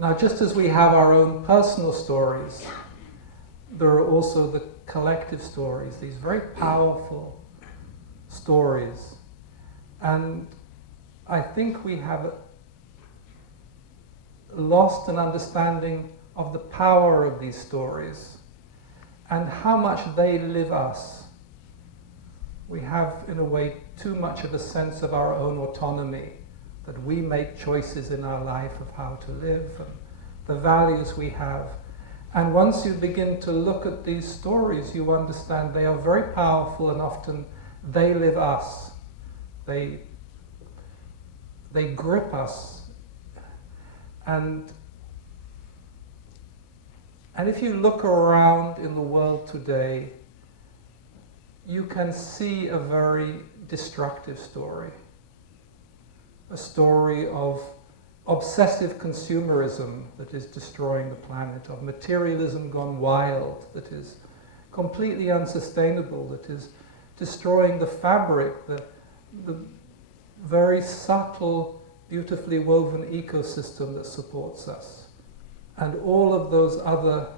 Now, just as we have our own personal stories, there are also the collective stories, these very powerful stories. And I think we have lost an understanding of the power of these stories and how much they live us. We have, in a way, too much of a sense of our own autonomy, that we make choices in our life of how to live and the values we have. And once you begin to look at these stories, you understand they are very powerful, and often they live us. They grip us. And if you look around in the world today, you can see a very destructive story. A story of obsessive consumerism that is destroying the planet, of materialism gone wild, that is completely unsustainable, that is destroying the fabric, the very subtle, beautifully woven ecosystem that supports us. And all of those other,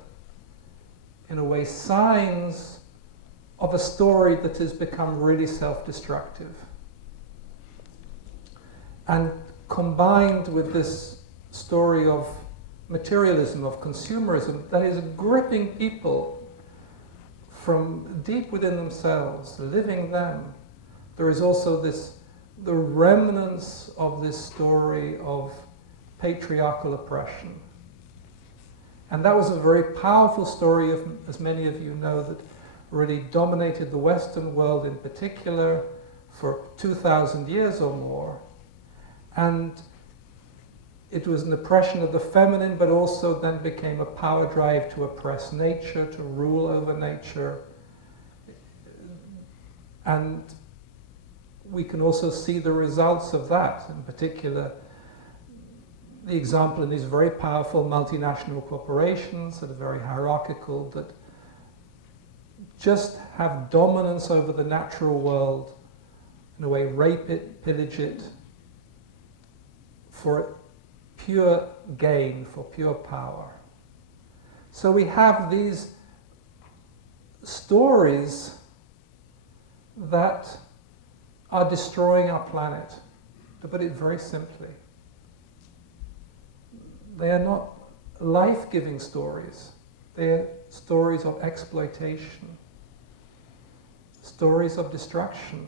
in a way, signs of a story that has become really self-destructive. And combined with this story of materialism, of consumerism, that is gripping people from deep within themselves, living them, there is also the remnants of this story of patriarchal oppression. And that was a very powerful story, as many of you know, that really dominated the Western world in particular for 2,000 years or more. And it was an oppression of the feminine, but also then became a power drive to oppress nature, to rule over nature. And we can also see the results of that, in particular, the example in these very powerful multinational corporations that are very hierarchical, that just have dominance over the natural world, in a way rape it, pillage it, for pure gain, for pure power. So we have these stories that are destroying our planet, to put it very simply. They are not life-giving stories. They are stories of exploitation, stories of destruction.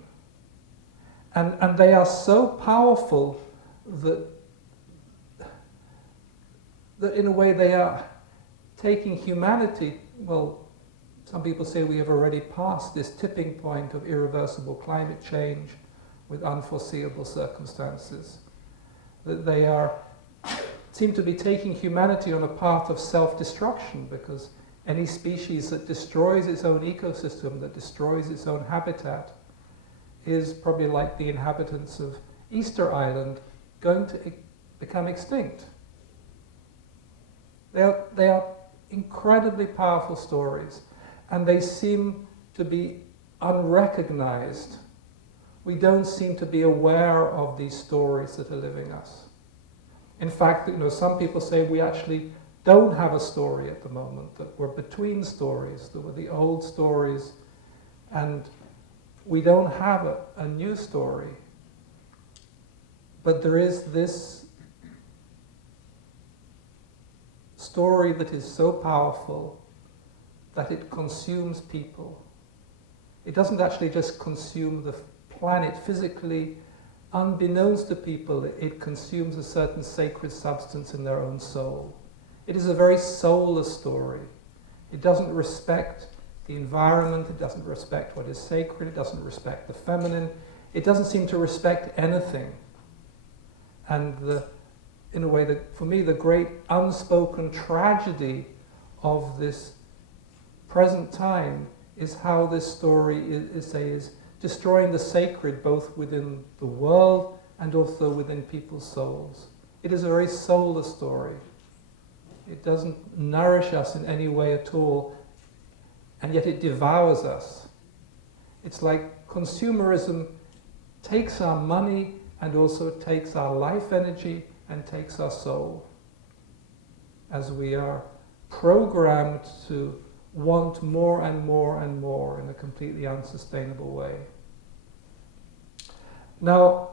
And they are so powerful that in a way they are taking humanity, well, some people say we have already passed this tipping point of irreversible climate change with unforeseeable circumstances. That they seem to be taking humanity on a path of self-destruction, because any species that destroys its own ecosystem, that destroys its own habitat, is probably like the inhabitants of Easter Island, going to become extinct. They are incredibly powerful stories, and they seem to be unrecognized. We don't seem to be aware of these stories that are living us. In fact, some people say we actually don't have a story at the moment, that we're between stories, that we're the old stories, and we don't have a new story. But there is this story that is so powerful that it consumes people. It doesn't actually just consume the planet physically. Unbeknownst to people, it consumes a certain sacred substance in their own soul. It is a very soulless story. It doesn't respect the environment, it doesn't respect what is sacred, it doesn't respect the feminine, it doesn't seem to respect anything. And in a way, for me, the great unspoken tragedy of this present time is how this story is destroying the sacred both within the world and also within people's souls. It is a very soulless story. It doesn't nourish us in any way at all, and yet it devours us. It's like consumerism takes our money and also takes our life energy and takes our soul. as we are programmed to want more and more and more in a completely unsustainable way. Now,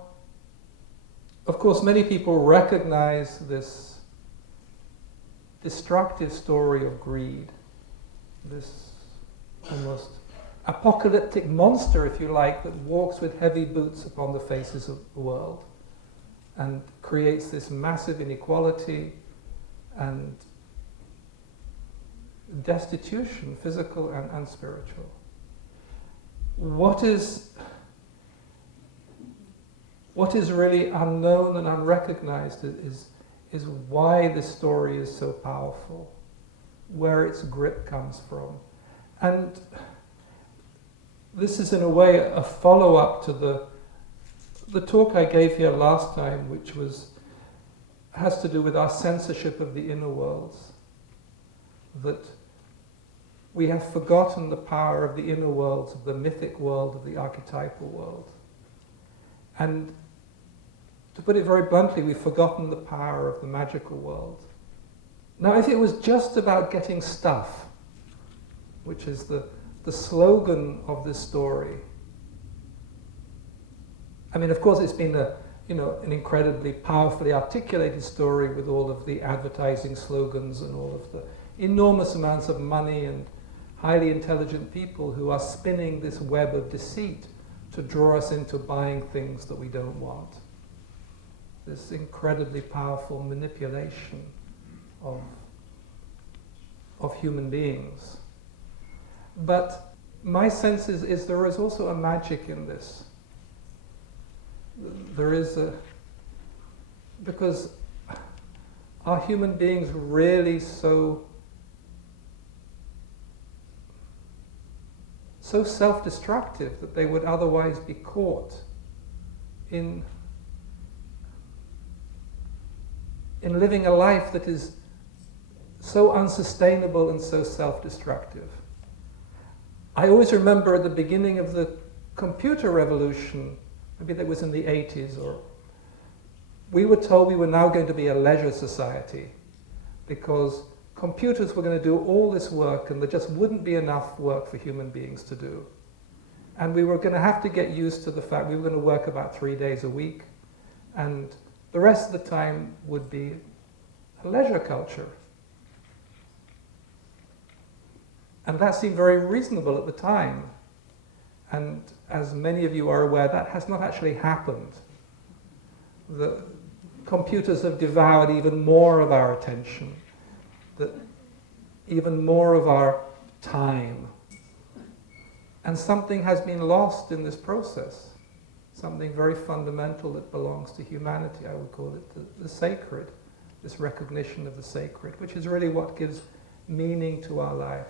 of course, many people recognize this destructive story of greed, this almost apocalyptic monster, if you like, that walks with heavy boots upon the faces of the world and creates this massive inequality and destitution, physical and spiritual. What is really unknown and unrecognized is why this story is so powerful, where its grip comes from. And this is in a way a follow-up to the talk I gave here last time, which has to do with our censorship of the inner worlds, that we have forgotten the power of the inner worlds, of the mythic world, of the archetypal world. And to put it very bluntly, we've forgotten the power of the magical world. Now, if it was just about getting stuff, which is the slogan of this story, I mean, of course, it's been an incredibly powerfully articulated story with all of the advertising slogans and all of the enormous amounts of money and highly intelligent people who are spinning this web of deceit to draw us into buying things that we don't want. This incredibly powerful manipulation of human beings. But my sense is there is also a magic in this. There is because are human beings really so self-destructive that they would otherwise be caught in living a life that is so unsustainable and so self-destructive? I always remember at the beginning of the computer revolution, maybe that was in the 80s, or we were told we were now going to be a leisure society because computers were going to do all this work and there just wouldn't be enough work for human beings to do. And we were going to have to get used to the fact we were going to work about 3 days a week, and the rest of the time would be a leisure culture. And that seemed very reasonable at the time. And as many of you are aware, that has not actually happened. The computers have devoured even more of our attention, even more of our time. And something has been lost in this process, something very fundamental that belongs to humanity. I would call it the sacred, this recognition of the sacred, which is really what gives meaning to our life.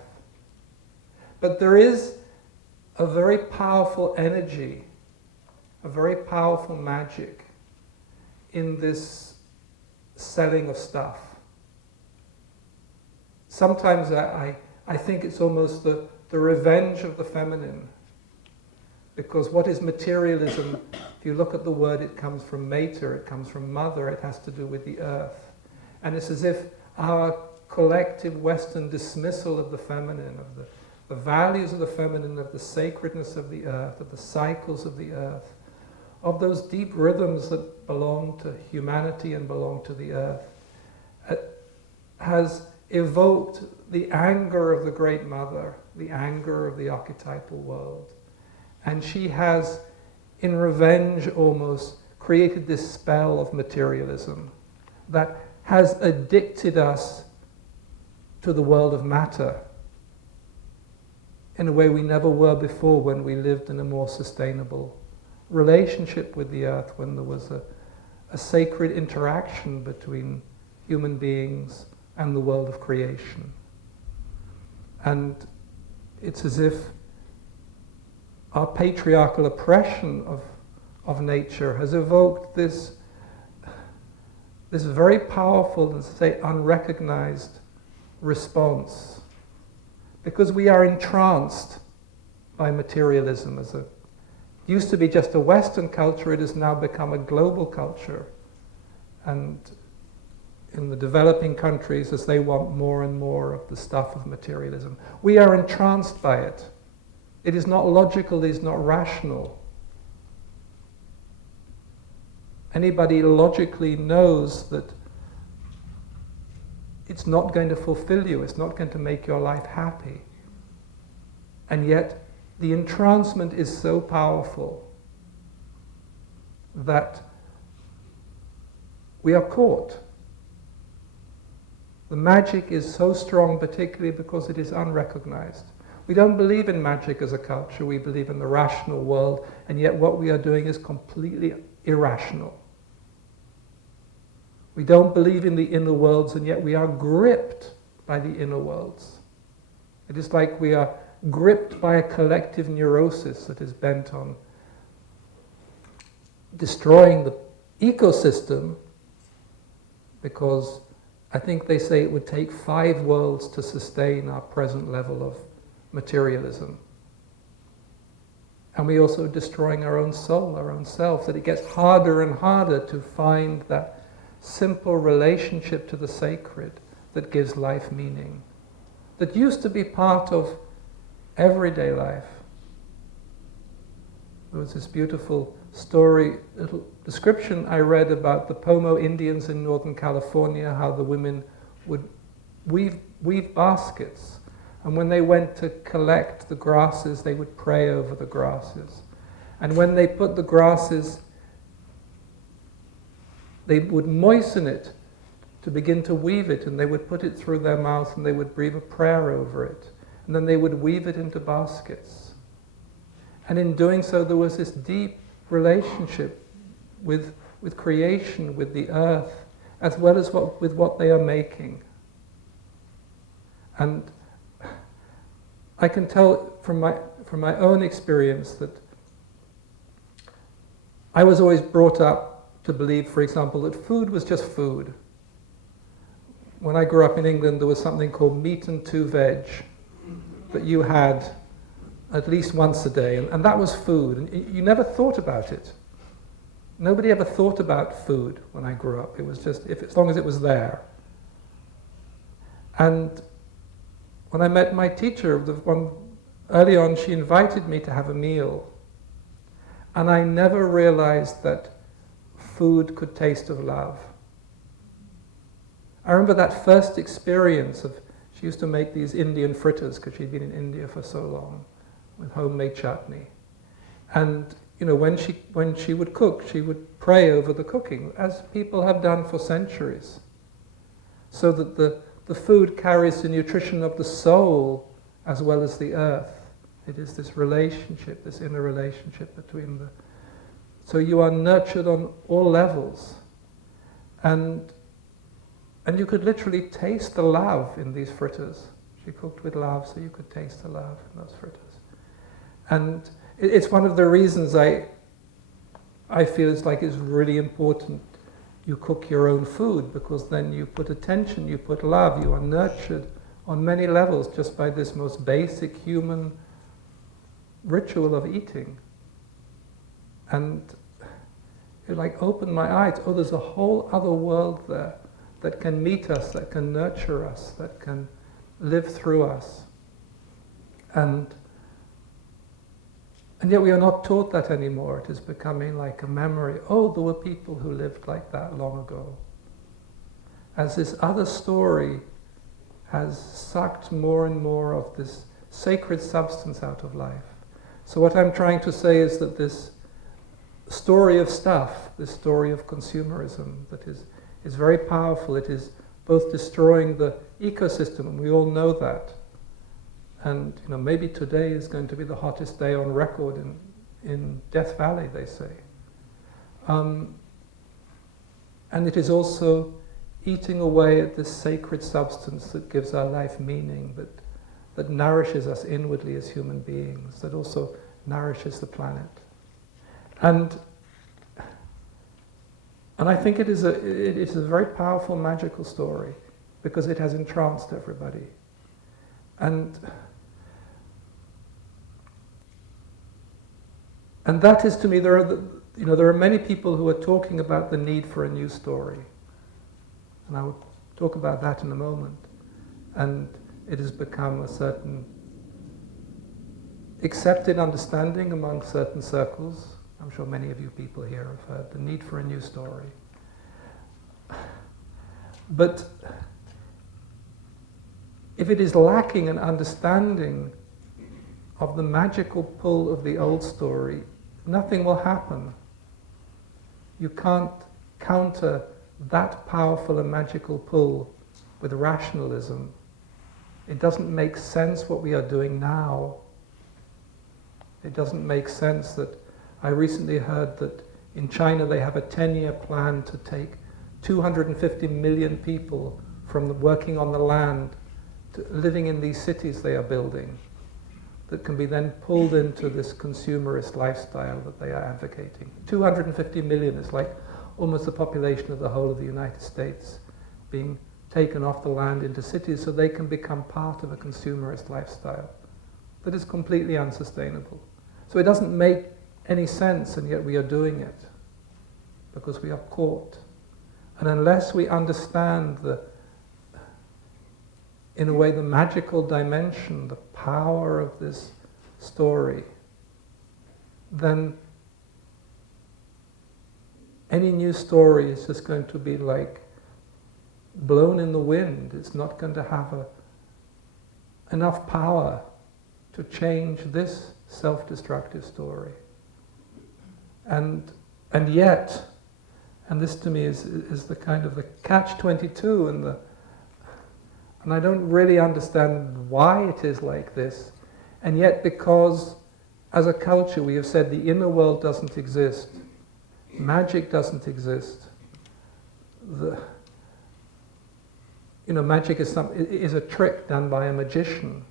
But there is a very powerful energy, a very powerful magic in this selling of stuff. Sometimes I think it's almost the revenge of the feminine, because what is materialism? If you look at the word, it comes from mater, it comes from mother, it has to do with the earth. And it's as if our collective Western dismissal of the feminine, of the values of the feminine, of the sacredness of the earth, of the cycles of the earth, of those deep rhythms that belong to humanity and belong to the earth, has evoked the anger of the Great Mother, the anger of the archetypal world. And she has, in revenge almost, created this spell of materialism that has addicted us to the world of matter in a way we never were before, when we lived in a more sustainable relationship with the earth, when there was a sacred interaction between human beings and the world of creation. And it's as if our patriarchal oppression of nature has evoked this very powerful and, say, unrecognized response, because we are entranced by materialism. Used to be just a Western culture, it has now become a global culture. And in the developing countries as they want more and more of the stuff of materialism. We are entranced by it. It is not logical, it is not rational. Anybody logically knows that it's not going to fulfill you, it's not going to make your life happy. And yet, the entrancement is so powerful that we are caught. The magic is so strong, particularly because it is unrecognized. We don't believe in magic as a culture, we believe in the rational world, and yet what we are doing is completely irrational. We don't believe in the inner worlds, and yet we are gripped by the inner worlds. It is like we are gripped by a collective neurosis that is bent on destroying the ecosystem, because I think they say it would take 5 worlds to sustain our present level of materialism. And we also destroying our own soul, our own self, that it gets harder and harder to find that simple relationship to the sacred that gives life meaning, that used to be part of everyday life. There was this beautiful story, little description I read about the Pomo Indians in Northern California, how the women would weave baskets, and when they went to collect the grasses, they would pray over the grasses. And when they put the grasses, they would moisten it to begin to weave it, and they would put it through their mouth and they would breathe a prayer over it. And then they would weave it into baskets. And in doing so, there was this deep relationship with creation, with the earth, as well as with what they are making. And I can tell from my own experience that I was always brought up to believe, for example, that food was just food. When I grew up in England, there was something called meat and 2 veg that you had at least once a day, and that was food. And you never thought about it. Nobody ever thought about food when I grew up. It was just, as long as it was there. And when I met my teacher, early on, she invited me to have a meal. And I never realized that food could taste of love. I remember that first experience of, she used to make these Indian fritters because she'd been in India for so long, with homemade chutney. And you know, when she would cook, she would pray over the cooking, as people have done for centuries, so that the food carries the nutrition of the soul as well as the earth. It is this relationship, this inner relationship between the... So you are nurtured on all levels. And you could literally taste the love in these fritters. She cooked with love, so you could taste the love in those fritters. And it's one of the reasons I feel it's really important you cook your own food, because then you put attention, you put love, you are nurtured on many levels just by this most basic human ritual of eating. And it opened my eyes. Oh, there's a whole other world there that can meet us, that can nurture us, that can live through us. And yet we are not taught that anymore. It is becoming like a memory. Oh, there were people who lived like that long ago. As this other story has sucked more and more of this sacred substance out of life. So what I'm trying to say is that this story of stuff, this story of consumerism that is very powerful. It is both destroying the ecosystem, and we all know that. And maybe today is going to be the hottest day on record in Death Valley, they say. And it is also eating away at this sacred substance that gives our life meaning, that nourishes us inwardly as human beings, that also nourishes the planet. And I think it is a very powerful, magical story, because it has entranced everybody. And that is, to me, there are many people who are talking about the need for a new story. And I will talk about that in a moment. And it has become a certain accepted understanding among certain circles. I'm sure many of you people here have heard the need for a new story. But if it is lacking an understanding of the magical pull of the old story, nothing will happen. You can't counter that powerful and magical pull with rationalism. It doesn't make sense what we are doing now. It doesn't make sense that I recently heard that in China they have a 10-year plan to take 250 million people from working on the land to living in these cities they are building that can be then pulled into this consumerist lifestyle that they are advocating. 250 million is like almost the population of the whole of the United States being taken off the land into cities so they can become part of a consumerist lifestyle that is completely unsustainable. So it doesn't make any sense, and yet we are doing it because we are caught. And unless we understand in a way, the magical dimension, the power of this story, then any new story is just going to be like blown in the wind. It's not going to have enough power to change this self-destructive story. And yet, and this to me is the kind of the catch-22 and I don't really understand why it is like this. And yet, because as a culture we have said the inner world doesn't exist, magic doesn't exist. Magic is a trick done by a magician.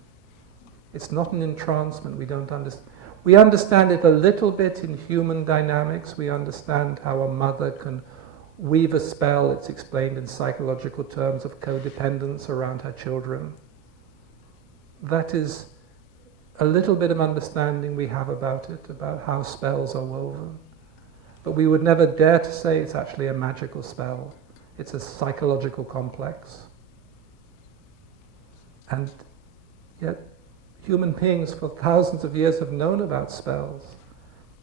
It's not an entrancement. We don't understand. We understand it a little bit in human dynamics. We understand how a mother can weave a spell. It's explained in psychological terms of codependence around her children. That is a little bit of understanding we have about it, about how spells are woven. But we would never dare to say it's actually a magical spell. It's a psychological complex. And yet, human beings for thousands of years have known about spells.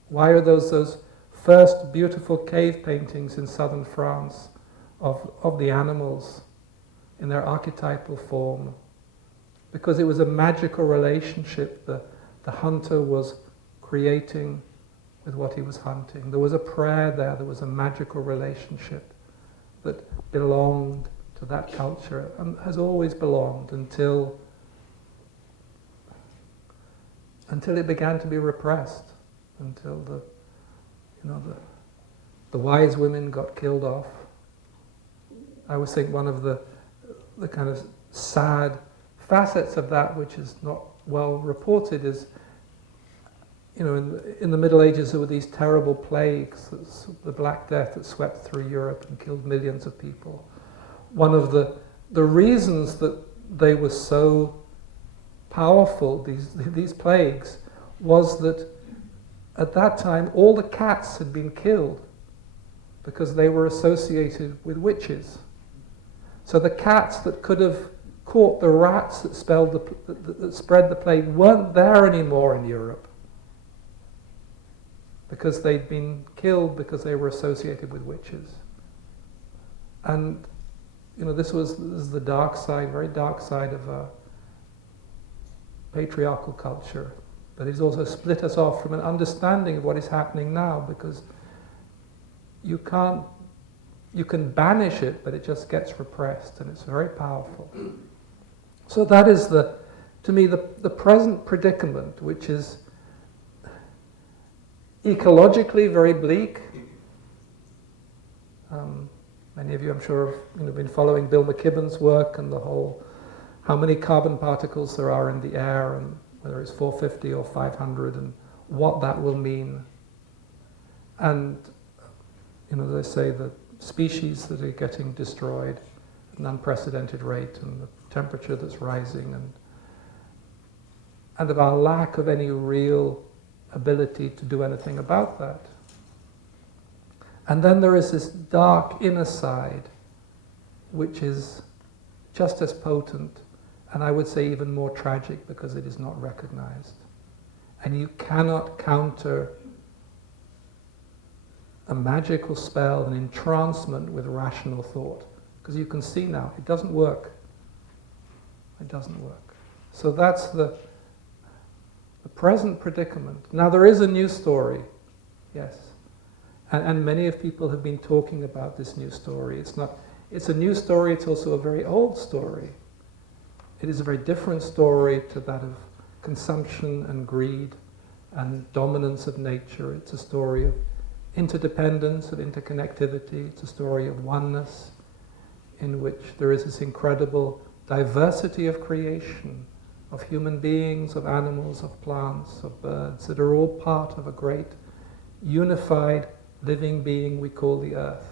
Why are those first beautiful cave paintings in southern France of the animals in their archetypal form? Because it was a magical relationship. The hunter was creating with what he was hunting. There was a prayer there. There was a magical relationship that belonged to that culture and has always belonged until it began to be repressed, until the wise women got killed off. I always think one of the kind of sad facets of that, which is not well reported, is in the Middle Ages there were these terrible plagues, the Black Death that swept through Europe and killed millions of people. One of the reasons that they were so powerful, these plagues, was that at that time all the cats had been killed because they were associated with witches. So the cats that could have caught the rats that spread the plague weren't there anymore in Europe because they'd been killed because they were associated with witches. And this is the dark side, very dark side of patriarchal culture, but it's also split us off from an understanding of what is happening now, because you can banish it, but it just gets repressed, and it's very powerful. So that is to me the present predicament, which is ecologically very bleak. Many of you, I'm sure, have been following Bill McKibben's work and the whole how many carbon particles there are in the air, and whether it's 450 or 500, and what that will mean. And they say that species that are getting destroyed at an unprecedented rate, and the temperature that's rising, and of our lack of any real ability to do anything about that. And then there is this dark inner side which is just as potent, and I would say even more tragic because it is not recognized. And you cannot counter a magical spell, an entrancement with rational thought, because you can see now, it doesn't work. It doesn't work. So that's the present predicament. Now there is a new story, yes. And many of people have been talking about this new story. It's a new story, it's also a very old story. It is a very different story to that of consumption and greed and dominance of nature. It's a story of interdependence, of interconnectivity. It's a story of oneness in which there is this incredible diversity of creation, of human beings, of animals, of plants, of birds, that are all part of a great unified living being we call the earth.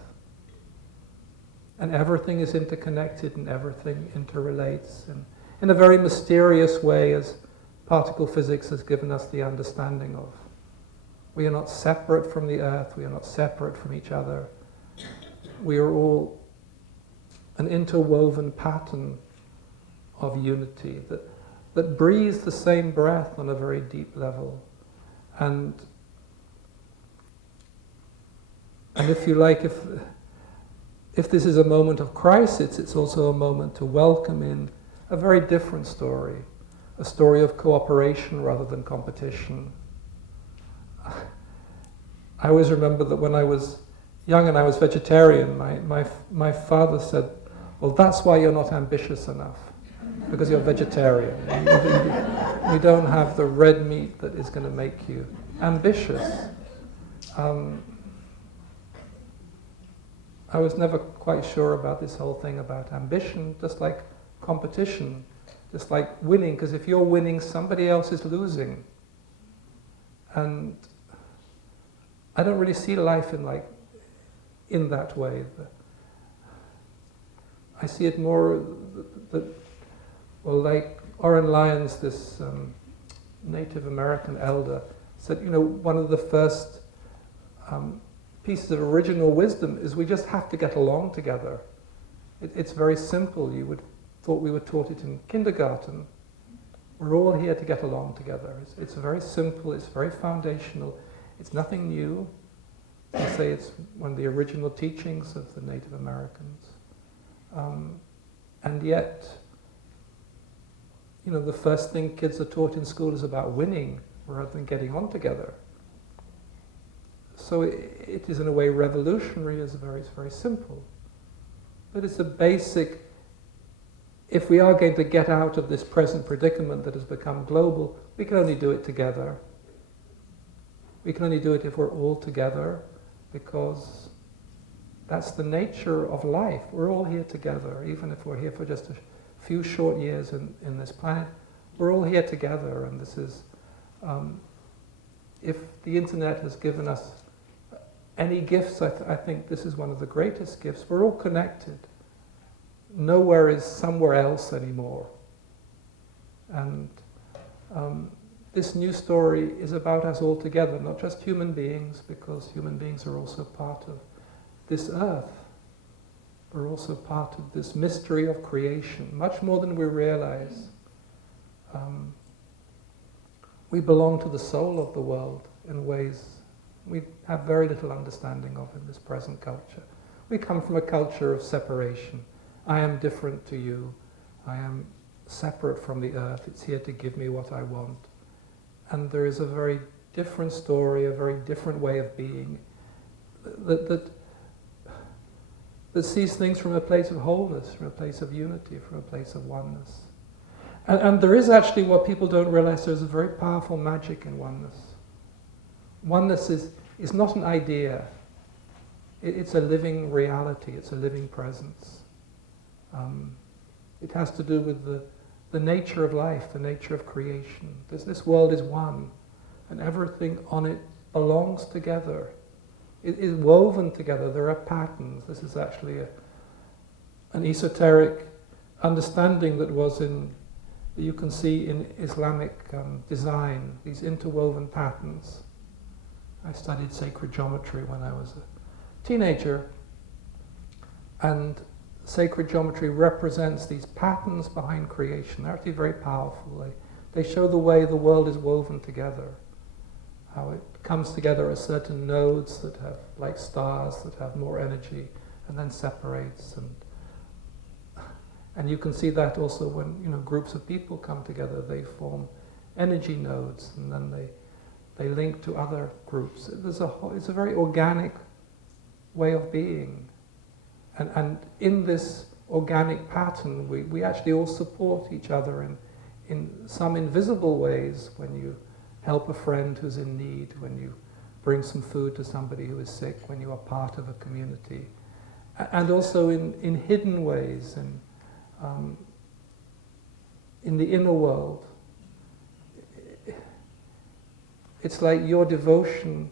And everything is interconnected and everything interrelates in a very mysterious way, as particle physics has given us the understanding of. We are not separate from the earth, we are not separate from each other. We are all an interwoven pattern of unity that breathes the same breath on a very deep level. And if you like, if this is a moment of crisis, it's also a moment to welcome in a very different story, a story of cooperation rather than competition. I always remember that when I was young and I was vegetarian, my father said, well, that's why you're not ambitious enough, because you're vegetarian. You don't have the red meat that is going to make you ambitious. I was never quite sure about this whole thing about ambition, just like competition, just like winning, because if you're winning, somebody else is losing. And I don't really see life in that way. I see it more like Oren Lyons, this Native American elder, said, one of the first pieces of original wisdom is we just have to get along together. It's very simple. You would thought we were taught it in kindergarten. We're all here to get along together. It's very simple, it's very foundational, it's nothing new. I say it's one of the original teachings of the Native Americans. And yet, the first thing kids are taught in school is about winning rather than getting on together. So it is in a way revolutionary, it's very simple. But it's a basic, if we are going to get out of this present predicament that has become global, we can only do it together. We can only do it if we're all together, because that's the nature of life. We're all here together, even if we're here for just a few short years in this planet. We're all here together, and this is, if the internet has given us any gifts, I think this is one of the greatest gifts. We're all connected. Nowhere is somewhere else anymore. And this new story is about us all together, not just human beings, because human beings are also part of this earth. We're also part of this mystery of creation, much more than we realize. We belong to the soul of the world in ways we have very little understanding of in this present culture. We come from a culture of separation. I am different to you. I am separate from the earth. It's here to give me what I want. And there is a very different story, a very different way of being that sees things from a place of wholeness, from a place of unity, from a place of oneness. And there is actually, what people don't realize, there's a very powerful magic in oneness. Oneness is not an idea. It's a living reality. It's a living presence. It has to do with the nature of life, the nature of creation. This world is one, and everything on it belongs together. It is woven together. There are patterns. This is actually an esoteric understanding that you can see in Islamic design, these interwoven patterns. I studied sacred geometry when I was a teenager, and sacred geometry represents these patterns behind creation. They're actually very powerful. They show the way the world is woven together, how it comes together as certain nodes that have, like stars, that have more energy, and then separates. And you can see that also when, you know, groups of people come together, they form energy nodes, and then they link to other groups. It's a very organic way of being. And in this organic pattern, we actually all support each other in some invisible ways. When you help a friend who's in need, when you bring some food to somebody who is sick, when you are part of a community. And also in hidden ways, in the inner world. It's like your devotion,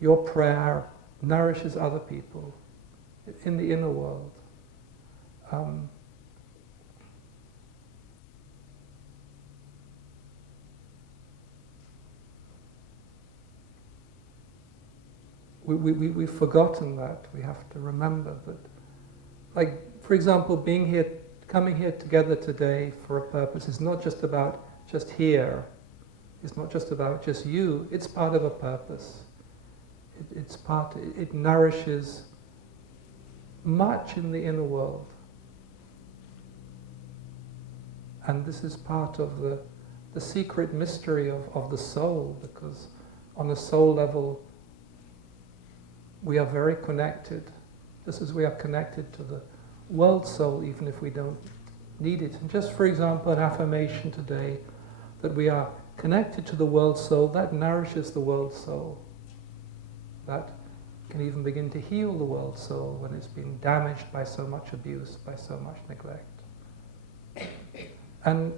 your prayer nourishes other people in the inner world. We've forgotten that. We have to remember that. Like, for example, coming here together today for a purpose is not just about just here. It's not just about just you. It's part of a purpose. It nourishes much in the inner world. And this is part of the secret mystery of the soul, because on a soul level, we are very connected. Just as we are connected to the world soul, even if we don't need it. And just, for example, an affirmation today that we are connected to the world soul, that nourishes the world soul. That can even begin to heal the world soul when it's been damaged by so much abuse, by so much neglect. And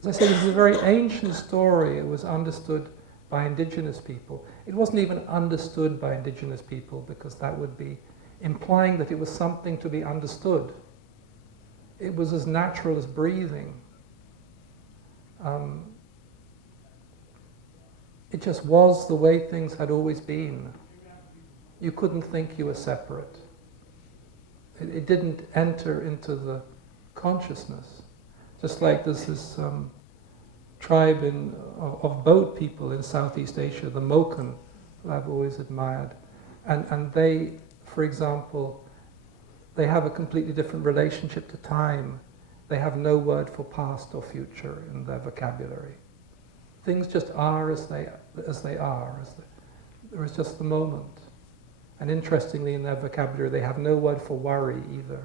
as I said, this is a very ancient story. It was understood by Indigenous people. It wasn't even understood by Indigenous people, because that would be implying that it was something to be understood. It was as natural as breathing. It just was the way things had always been. You couldn't think you were separate. It didn't enter into the consciousness. Just like there's this tribe of boat people in Southeast Asia, the Moken, who I've always admired. And they, for example, they have a completely different relationship to time. They have no word for past or future in their vocabulary. Things just are as they are. There is just the moment. And interestingly, in their vocabulary, they have no word for worry either.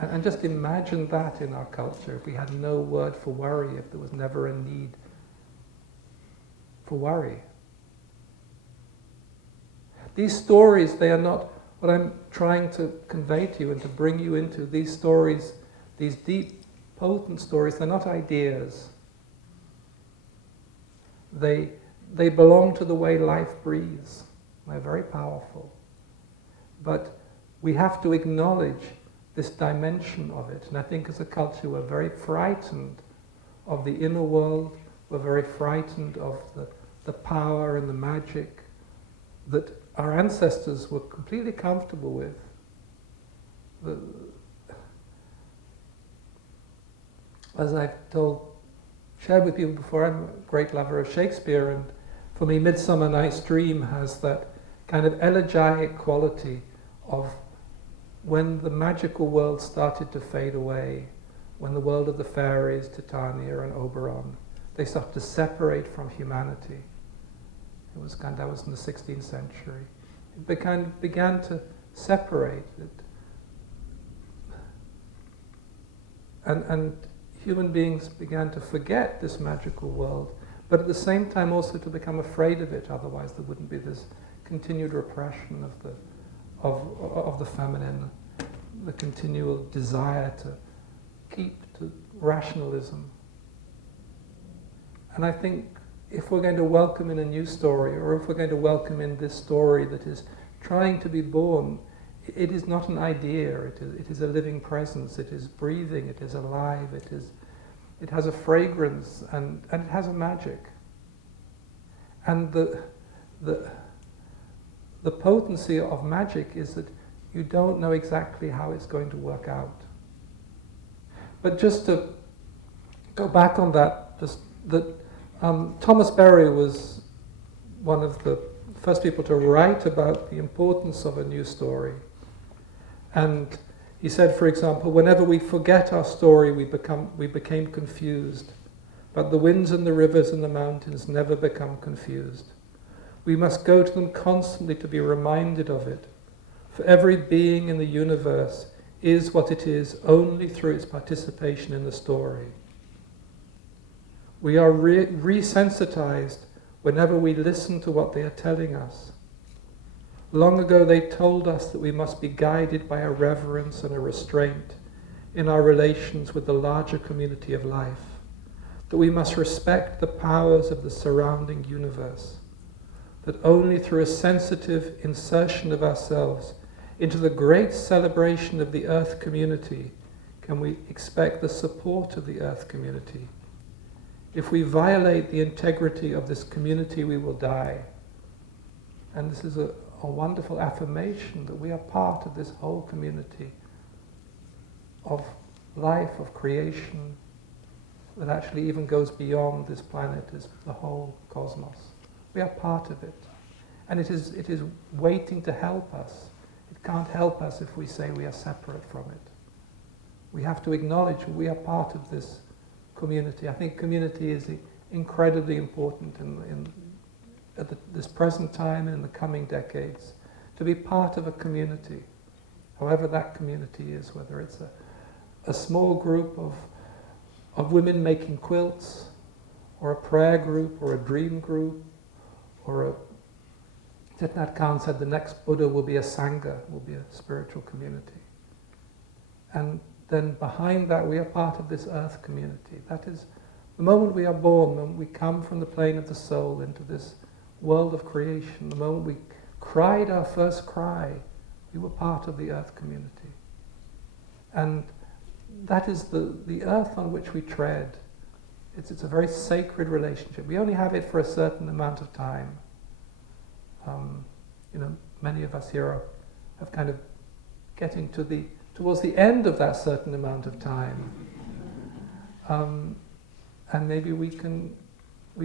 And just imagine that in our culture, if we had no word for worry, if there was never a need for worry. These stories, they are not what I'm trying to convey to you and to bring you into. These stories, these deep, potent stories, they're not ideas. They belong to the way life breathes. They're very powerful. But we have to acknowledge this dimension of it. And I think as a culture we're very frightened of the inner world. We're very frightened of the power and the magic that our ancestors were completely comfortable with. As I've shared with people before, I'm a great lover of Shakespeare, and for me, Midsummer Night's Dream has that kind of elegiac quality of when the magical world started to fade away, when the world of the fairies, Titania and Oberon, they started to separate from humanity. That was in the 16th century. It began to separate. And human beings began to forget this magical world, but at the same time also to become afraid of it, otherwise there wouldn't be this continued repression of the feminine, the continual desire to keep to rationalism. And I think if we're going to welcome in a new story, or if we're going to welcome in this story that is trying to be born, it is not an idea, it is a living presence, it is breathing, it is alive, it has a fragrance, and it has a magic. And the potency of magic is that you don't know exactly how it's going to work out. But just to go back on that, Thomas Berry was one of the first people to write about the importance of a new story. And he said, for example, whenever we forget our story, we became confused. But the winds and the rivers and the mountains never become confused. We must go to them constantly to be reminded of it. For every being in the universe is what it is only through its participation in the story. We are resensitized whenever we listen to what they are telling us. Long ago they told us that we must be guided by a reverence and a restraint in our relations with the larger community of life, that we must respect the powers of the surrounding universe, that only through a sensitive insertion of ourselves into the great celebration of the Earth community can we expect the support of the Earth community. If we violate the integrity of this community, we will die. And this is a wonderful affirmation that we are part of this whole community of life, of creation, that actually even goes beyond this planet, is the whole cosmos. We are part of it. And it is waiting to help us. It can't help us if we say we are separate from it. We have to acknowledge we are part of this community. I think community is incredibly important at this present time and in the coming decades. To be part of a community, however that community is, whether it's a small group of women making quilts, or a prayer group, or a dream group, or Thich Nhat Hanh said the next Buddha will be a Sangha, will be a spiritual community. And then behind that we are part of this earth community. That is, the moment we are born, the moment we come from the plane of the soul into this world of creation, the moment we cried our first cry, we were part of the earth community. And that is the earth on which we tread. It's a very sacred relationship. We only have it for a certain amount of time. Many of us here have kind of getting towards the end of that certain amount of time. And maybe we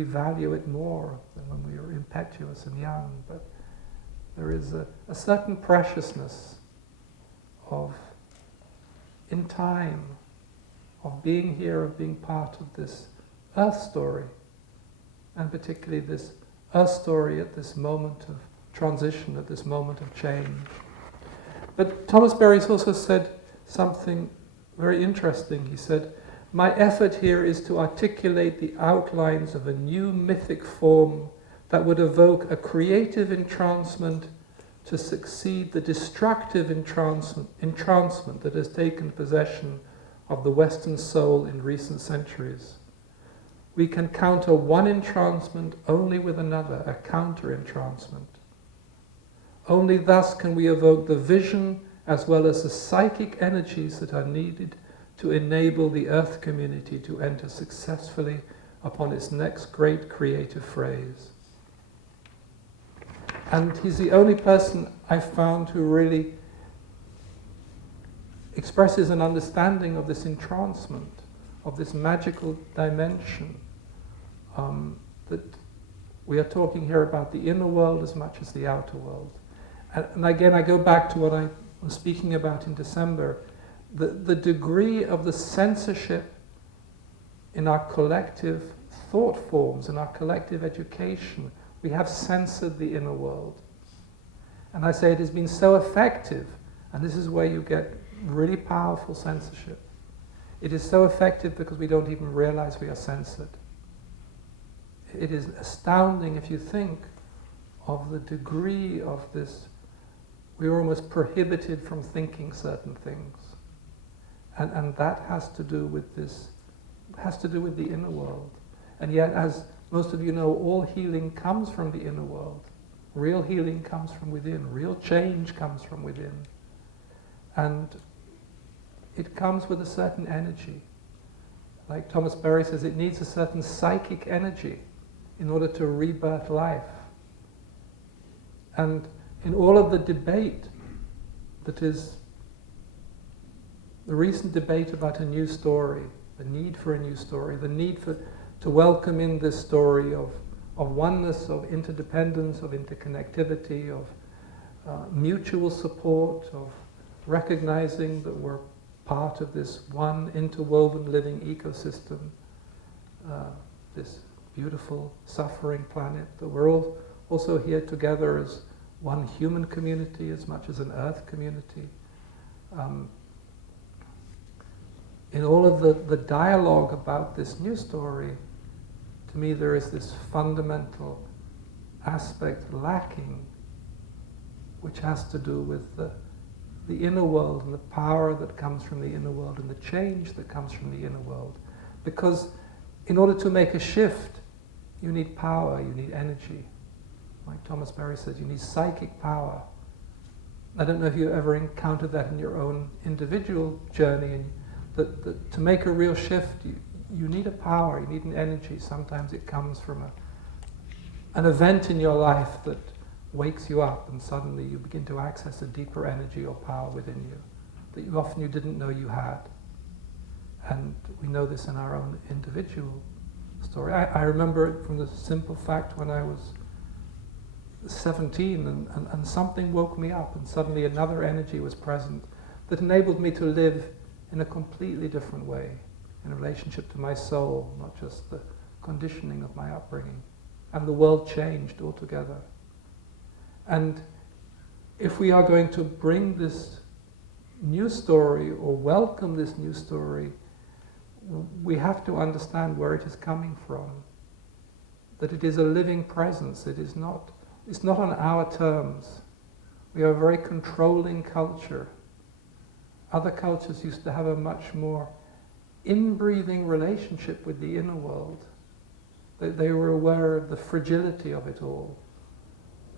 value it more than when we were impetuous and young, but there is a certain preciousness in time, of being here, of being part of this earth story, and particularly this earth story at this moment of transition, at this moment of change. But Thomas Berry's also said something very interesting. He said, "My effort here is to articulate the outlines of a new mythic form that would evoke a creative entrancement to succeed the destructive entrancement that has taken possession of the Western soul in recent centuries. We can counter one entrancement only with another, a counter-entrancement. Only thus can we evoke the vision as well as the psychic energies that are needed to enable the earth community to enter successfully upon its next great creative phase." And he's the only person I've found who really expresses an understanding of this entrancement, of this magical dimension, that we are talking here about the inner world as much as the outer world. And again, I go back to what I was speaking about in December, the degree of the censorship in our collective thought forms, in our collective education. We have censored the inner world. And I say it has been so effective, and this is where you get really powerful censorship. It is so effective because we don't even realize we are censored. It is astounding if you think of the degree of this. We are almost prohibited from thinking certain things. And that has to do with this, has to do with the inner world. And yet, as most of you know, all healing comes from the inner world. Real healing comes from within. Real change comes from within. And it comes with a certain energy. Like Thomas Berry says, it needs a certain psychic energy in order to rebirth life. And in all of the debate that is the recent debate about a new story, the need for a new story, the need to welcome in this story of oneness, of interdependence, of interconnectivity, of mutual support, of recognizing that we're part of this one interwoven living ecosystem, this beautiful suffering planet, that we're all also here together as one human community as much as an earth community. In all of the dialogue about this new story, to me there is this fundamental aspect lacking, which has to do with the inner world and the power that comes from the inner world and the change that comes from the inner world. Because in order to make a shift, you need power, you need energy. Like Thomas Berry says, you need psychic power. I don't know if you ever encountered that in your own individual journey, and that to make a real shift, you need a power, you need an energy. Sometimes it comes from an event in your life that wakes you up, and suddenly you begin to access a deeper energy or power within you that you didn't know you had. And we know this in our own individual story. I remember it from the simple fact when I was 17 and something woke me up, and suddenly another energy was present that enabled me to live in a completely different way, in relationship to my soul, not just the conditioning of my upbringing. And the world changed altogether. And if we are going to bring this new story or welcome this new story, we have to understand where it is coming from. That it is a living presence. It's not on our terms. We are a very controlling culture. Other cultures used to have a much more inbreathing relationship with the inner world. They were aware of the fragility of it all.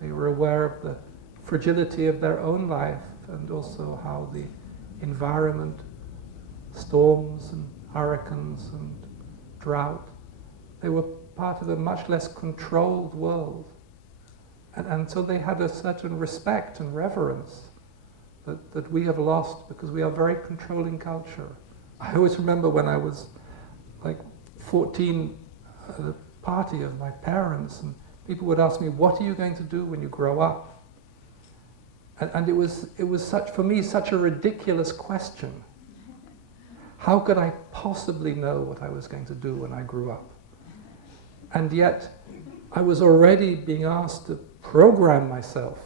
They were aware of the fragility of their own life, and also how the environment, storms and hurricanes and drought, they were part of a much less controlled world. And so they had a certain respect and reverence that we have lost because we are a very controlling culture. I always remember when I was like 14 at a party of my parents, and people would ask me, "What are you going to do when you grow up?" And it was for me such a ridiculous question. How could I possibly know what I was going to do when I grew up? And yet, I was already being asked to program myself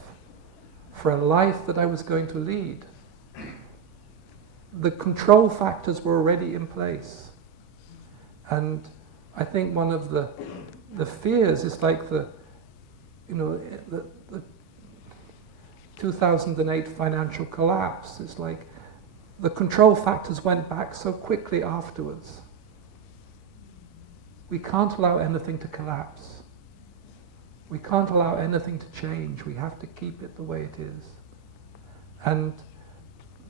for a life that I was going to lead. The control factors were already in place. And I think one of the fears is like the 2008 financial collapse. It's like the control factors went back so quickly afterwards. We can't allow anything to collapse. We can't allow anything to change. We have to keep it the way it is. And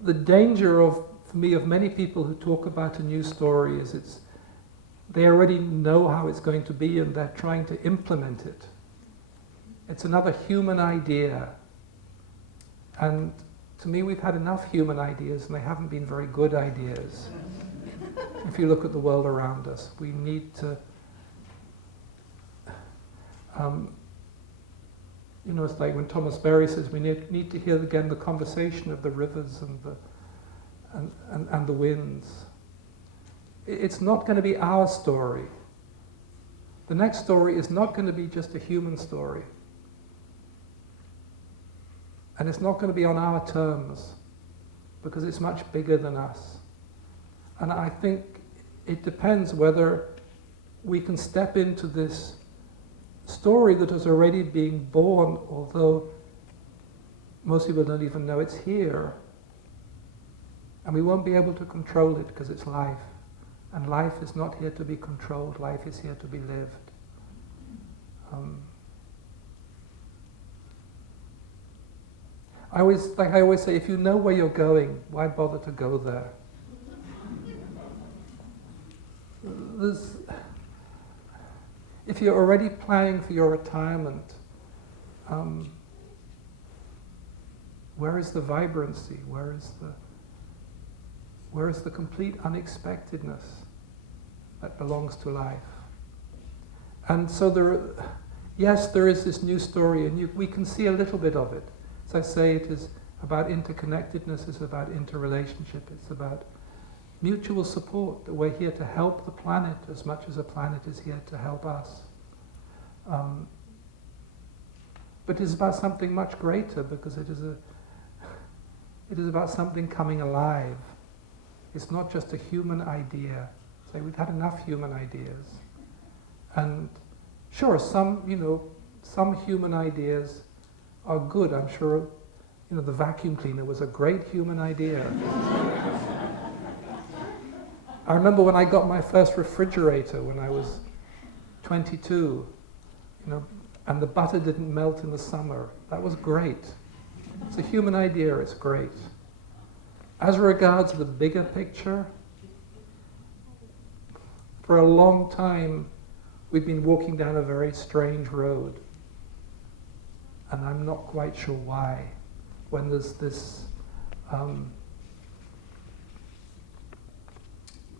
the danger for me, of many people who talk about a new story is they already know how it's going to be and they're trying to implement it. It's another human idea. And to me, we've had enough human ideas, and they haven't been very good ideas. If you look at the world around us, we need to it's like when Thomas Berry says we need to hear again the conversation of the rivers and the winds. It's not going to be our story. The next story is not going to be just a human story. And it's not going to be on our terms, because it's much bigger than us. And I think it depends whether we can step into this story that is already being born, although most people don't even know it's here. And we won't be able to control it because it's life. And life is not here to be controlled, life is here to be lived. I always say, if you know where you're going, why bother to go there? If you're already planning for your retirement, Where is the vibrancy? Where is the complete unexpectedness that belongs to life? And so there is this new story, and we can see a little bit of it. As I say, it is about interconnectedness, it's about interrelationship, it's about mutual support, that we're here to help the planet as much as the planet is here to help us. But it's about something much greater, because it is about something coming alive. It's not just a human idea. Say, we've had enough human ideas. And sure, some human ideas are good. I'm sure, the vacuum cleaner was a great human idea. I remember when I got my first refrigerator when I was 22, and the butter didn't melt in the summer. That was great. It's a human idea, it's great. As regards the bigger picture, for a long time we've been walking down a very strange road. And I'm not quite sure why. When there's this... I'm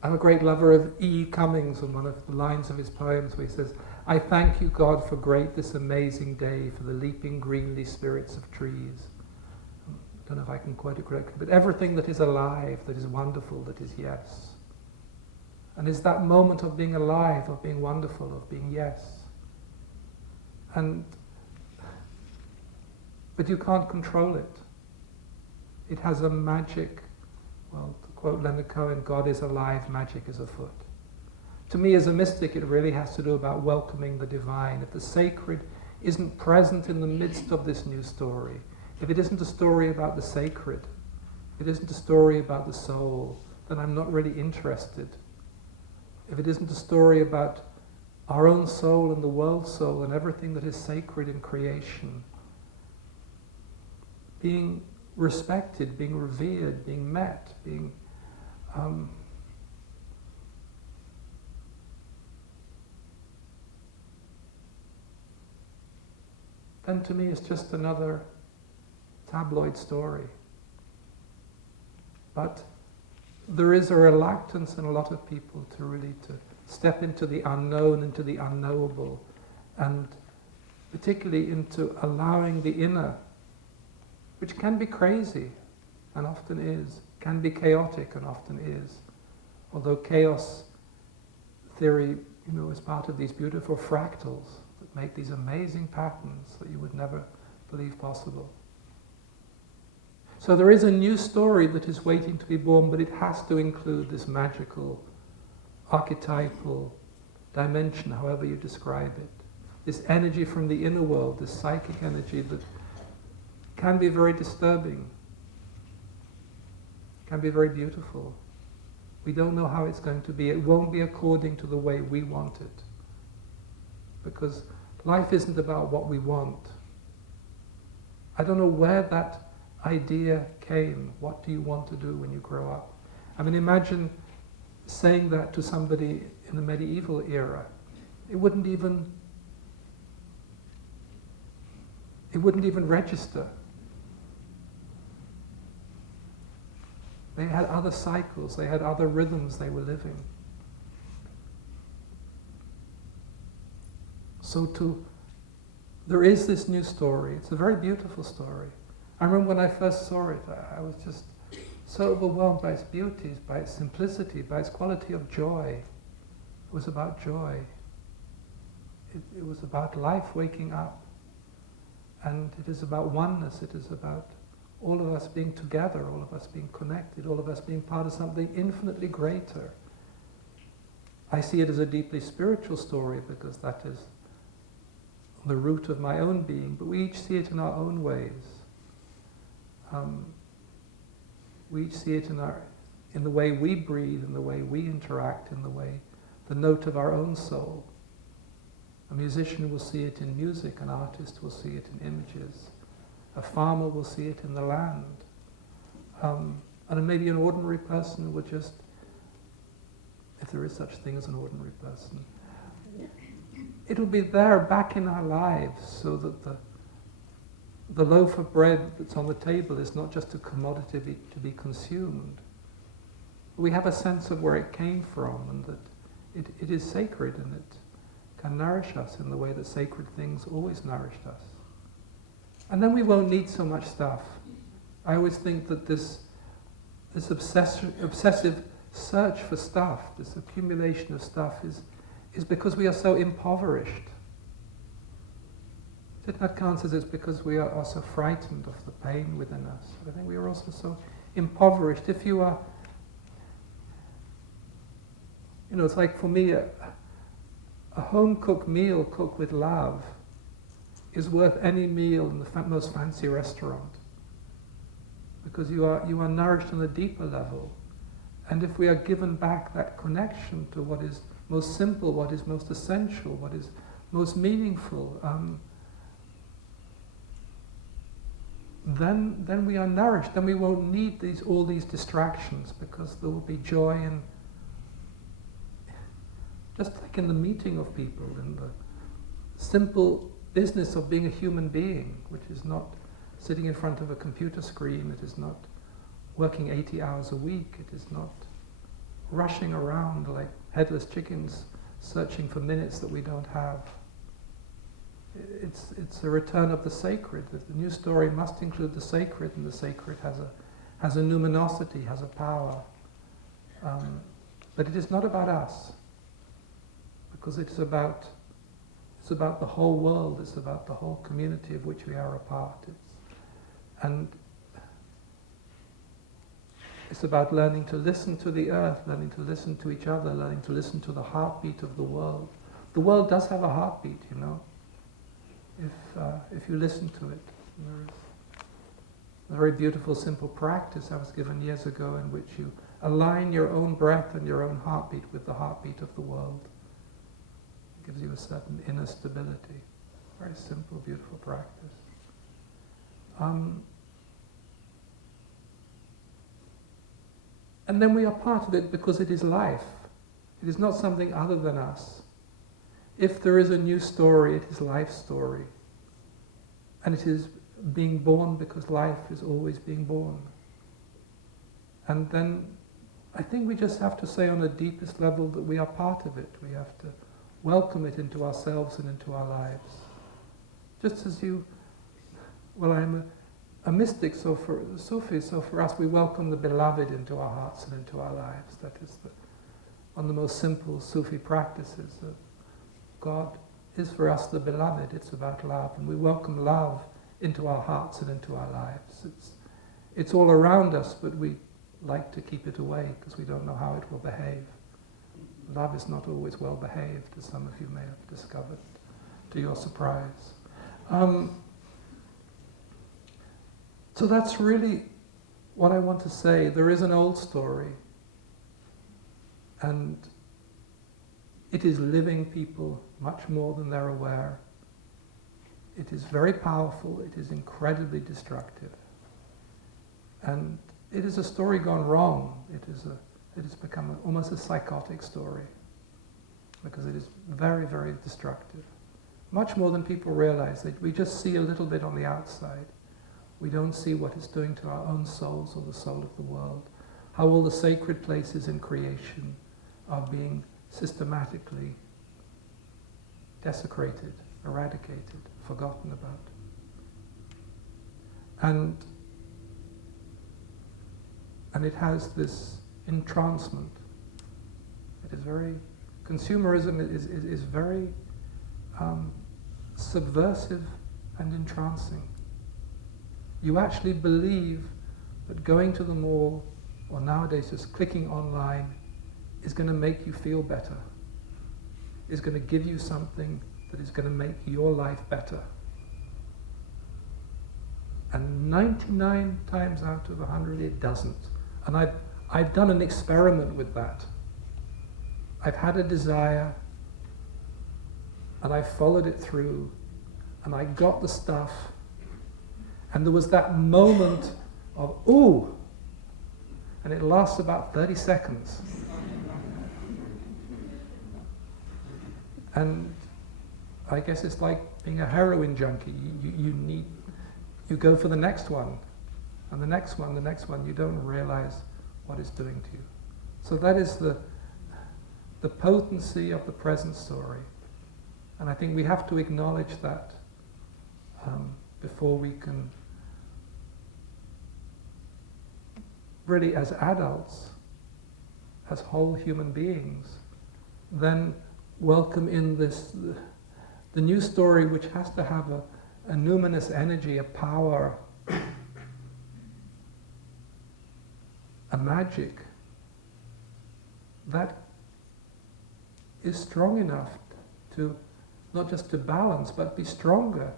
a great lover of E. Cummings, and one of the lines of his poems where he says, "I thank you, God, for great this amazing day, for the leaping greenly spirits of trees." I don't know if I can quote it correctly, but everything that is alive, that is wonderful, that is yes. And it's that moment of being alive, of being wonderful, of being yes. But you can't control it. It has a magic, well, to quote Leonard Cohen, God is alive, magic is afoot. To me, as a mystic, it really has to do about welcoming the divine. If the sacred isn't present in the midst of this new story, if it isn't a story about the sacred, if it isn't a story about the soul, then I'm not really interested. If it isn't a story about our own soul and the world's soul and everything that is sacred in creation, being respected, being revered, being met, being... then to me it's just another tabloid story. But there is a reluctance in a lot of people to step into the unknown, into the unknowable, and particularly into allowing the inner, which can be crazy, and often is, can be chaotic, and often is. Although chaos theory, is part of these beautiful fractals that make these amazing patterns that you would never believe possible. So there is a new story that is waiting to be born, but it has to include this magical, archetypal dimension, however you describe it. This energy from the inner world, this psychic energy that can be very disturbing, can be very beautiful. We don't know how it's going to be. It won't be according to the way we want it. Because life isn't about what we want. I don't know where that idea came. What do you want to do when you grow up? I mean, imagine saying that to somebody in the medieval era. It wouldn't even register. They had other cycles, they had other rhythms they were living. So there is this new story. It's a very beautiful story. I remember when I first saw it, I was just so overwhelmed by its beauty, by its simplicity, by its quality of joy. It was about joy. It was about life waking up. And it is about oneness. It is about all of us being together, all of us being connected, all of us being part of something infinitely greater. I see it as a deeply spiritual story because that is the root of my own being, but we each see it in our own ways. We each see it in the way we breathe, in the way we interact, in the note of our own soul. A musician will see it in music, an artist will see it in images, a farmer will see it in the land, and maybe an ordinary person would just, if there is such thing as an ordinary person, it'll be there back in our lives so that the loaf of bread that's on the table is not just a commodity to be consumed. We have a sense of where it came from, and that it is sacred, and it can nourish us in the way that sacred things always nourished us. And then we won't need so much stuff. I always think that this obsessive search for stuff, this accumulation of stuff, is because we are so impoverished. Thich Nhat Hanh says it's because we are so frightened of the pain within us. I think we are also so impoverished. If you are, it's like for me, a home-cooked meal cooked with love is worth any meal in the most fancy restaurant, because you are nourished on a deeper level. And if we are given back that connection to what is most simple, what is most essential, what is most meaningful, then we are nourished. Then we won't need all these distractions, because there will be joy in, just like in the meeting of people, in the simple business of being a human being, which is not sitting in front of a computer screen, it is not working 80 hours a week, it is not rushing around like headless chickens searching for minutes that we don't have. It's a return of the sacred. The new story must include the sacred, and the sacred has a numinosity, has a power. But it is not about us, because it's about the whole world, it's about the whole community of which we are a part. And it's about learning to listen to the earth, learning to listen to each other, learning to listen to the heartbeat of the world. The world does have a heartbeat, if you listen to it. There's a very beautiful, simple practice I was given years ago, in which you align your own breath and your own heartbeat with the heartbeat of the world. It gives you a certain inner stability. Very simple, beautiful practice. And then we are part of it because it is life. It is not something other than us. If there is a new story, it is life's story. And it is being born because life is always being born. And then I think we just have to say on the deepest level that we are part of it. We have to welcome it into ourselves and into our lives. Just as I'm a mystic, so for Sufi, so for us we welcome the beloved into our hearts and into our lives. That is one of the most simple Sufi practices. God is for us the beloved, it's about love, and we welcome love into our hearts and into our lives. It's all around us, but we like to keep it away because we don't know how it will behave. Love is not always well behaved, as some of you may have discovered, to your surprise. So that's really what I want to say. There is an old story, and it is living people much more than they're aware. It is very powerful, it is incredibly destructive. And it is a story gone wrong. It has become almost a psychotic story, because it is very, very destructive. Much more than people realize. We just see a little bit on the outside. We don't see what it's doing to our own souls or the soul of the world. How all the sacred places in creation are being systematically desecrated, eradicated, forgotten about. And it has this entrancement. It is very, consumerism is very subversive and entrancing. You actually believe that going to the mall, or nowadays just clicking online, is going to make you feel better, is going to give you something that is going to make your life better. And 99 times out of 100 it doesn't. And I've done an experiment with that. I've had a desire, and I followed it through, and I got the stuff, and there was that moment of, ooh, and it lasts about 30 seconds. And I guess it's like being a heroin junkie. You you go for the next one, and the next one, you don't realize what it's doing to you. So that is the potency of the present story. And I think we have to acknowledge that before we can really, as adults, as whole human beings, then welcome in this, the new story, which has to have a numinous energy, a power, a magic that is strong enough to not just to balance, but be stronger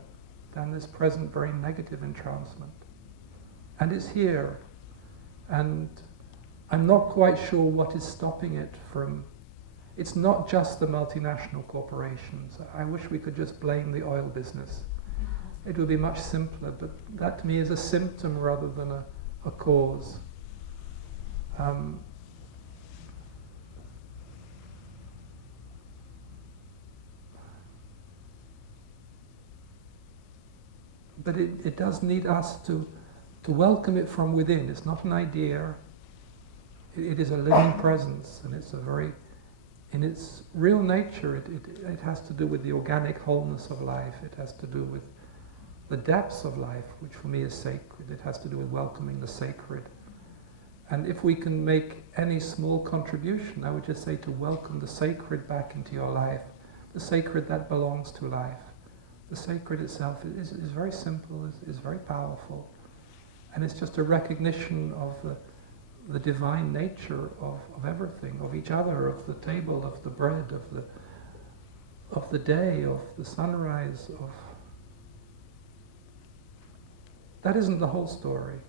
than this present very negative entrancement. And it's here. And I'm not quite sure what is stopping it from. It's not just the multinational corporations. I wish we could just blame the oil business. It would be much simpler, but that to me is a symptom rather than a cause. But it does need us to welcome it from within. It's not an idea. It is a living presence, and it's a very, in its real nature, it has to do with the organic wholeness of life. It has to do with the depths of life, which for me is sacred. It has to do with welcoming the sacred. And if we can make any small contribution, I would just say to welcome the sacred back into your life, the sacred that belongs to life. The sacred itself is very simple, is very powerful. And it's just a recognition of the divine nature of everything, of each other, of the table, of the bread, of the day, of the sunrise, of... That isn't the whole story,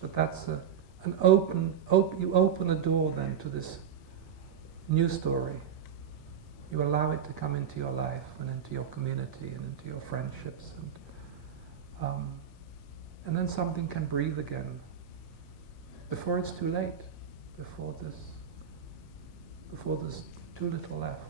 but that's you open a door then to this new story. You allow it to come into your life and into your community and into your friendships, and then something can breathe again before it's too late, before there's too little left.